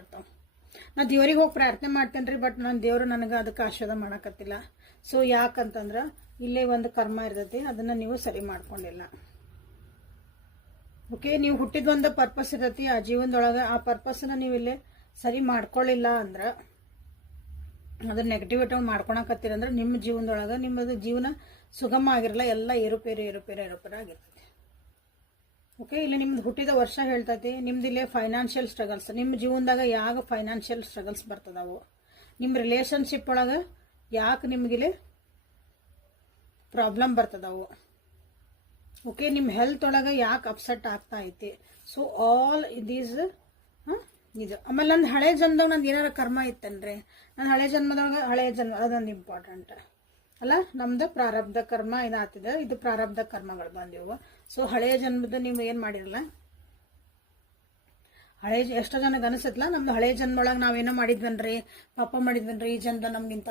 ಇರ್ತಾವ. ನಾ ದೇವ್ರಿಗೆ ಹೋಗಿ ಪ್ರಾರ್ಥನೆ ಮಾಡ್ತೇನೆ ರೀ, ಬಟ್ ನಾನು ದೇವ್ರು ನನಗೆ ಅದಕ್ಕೆ ಆಶೀರ್ವಾದ ಮಾಡಕತ್ತಿಲ್ಲ. ಸೊ ಯಾಕಂತಂದ್ರೆ ಇಲ್ಲೇ ಒಂದು ಕರ್ಮ ಇರ್ತೈತಿ, ಅದನ್ನು ನೀವು ಸರಿ ಮಾಡ್ಕೊಂಡಿಲ್ಲ. ಓಕೆ, ನೀವು ಹುಟ್ಟಿದ ಒಂದು ಪರ್ಪಸ್ ಇರ್ತೈತಿ ಆ ಜೀವನದೊಳಗೆ, ಆ ಪರ್ಪಸ್ನ ನೀವು ಇಲ್ಲೇ ಸರಿ ಮಾಡ್ಕೊಳ್ಳಿಲ್ಲ ಅಂದ್ರೆ, ಅದ್ರ ನೆಗೆಟಿವಿಟಿ ಮಾಡ್ಕೊಳಕತ್ತೀರಂದ್ರೆ ನಿಮ್ಮ ಜೀವನದೊಳಗೆ ನಿಮ್ಮದು ಜೀವನ ಸುಗಮ ಆಗಿರಲ್ಲ, ಎಲ್ಲ ಏರುಪೇರು ಆಗಿರ್ತೈತಿ. ಓಕೆ, ಇಲ್ಲಿ ನಿಮ್ದು ಹುಟ್ಟಿದ ವರ್ಷ ಹೇಳ್ತೈತಿ. ನಿಮ್ದು ಇಲ್ಲೇ ಫೈನಾನ್ಷಿಯಲ್ ಸ್ಟ್ರಗಲ್ಸ್, ನಿಮ್ಮ ಜೀವನದಾಗ ಯಾಕೆ ಫೈನಾನ್ಷಿಯಲ್ ಸ್ಟ್ರಗಲ್ಸ್ ಬರ್ತದವು, ನಿಮ್ಮ ರಿಲೇಷನ್ಶಿಪ್ ಒಳಗೆ ಯಾಕೆ ನಿಮಗಿಲ್ಲಿ ಪ್ರಾಬ್ಲಮ್ ಬರ್ತದವು. ಓಕೆ, ನಿಮ್ಮ ಹೆಲ್ತ್ ಒಳಗೆ ಯಾಕೆ ಅಪ್ಸೆಟ್ ಆಗ್ತಾ ಐತಿ. ಸೊ ಆಲ್ ದೀಸ್ ಇದು. ಆಮೇಲೆ ನನ್ನ ಹಳೆ ಜನ್ಮದಾಗ ನಂದು ಏನಾರ ಕರ್ಮ ಇತ್ತನ್ರಿ, ನನ್ನ ಹಳೆ ಜನ್ಮ ಅದೊಂದು ಇಂಪಾರ್ಟೆಂಟ್ ಅಲ್ಲ. ನಮ್ದು ಪ್ರಾರಬ್ಧ ಕರ್ಮ ಇದಾಗ್ತಿದೆ, ಇದು ಪ್ರಾರಬ್ಧ ಕರ್ಮಗಳು ಬಂದಿವು. ಸೊ ಹಳೆಯ ಜನ್ಮದ ನೀವು ಏನು ಮಾಡಿರಲ್ಲ, ಎಷ್ಟೋ ಜನಕ್ಕೆ ಅನಿಸತ್ಲ, ನಮ್ದು ಹಳೆ ಜನ್ಮ ಒಳಗೆ ನಾವೇನೋ ಮಾಡಿದ್ವನ್ರಿ, ಪಾಪ ಮಾಡಿದ್ವನ್ರಿ, ಈ ಜನ್ಮ ನಮ್ಗಿಂತ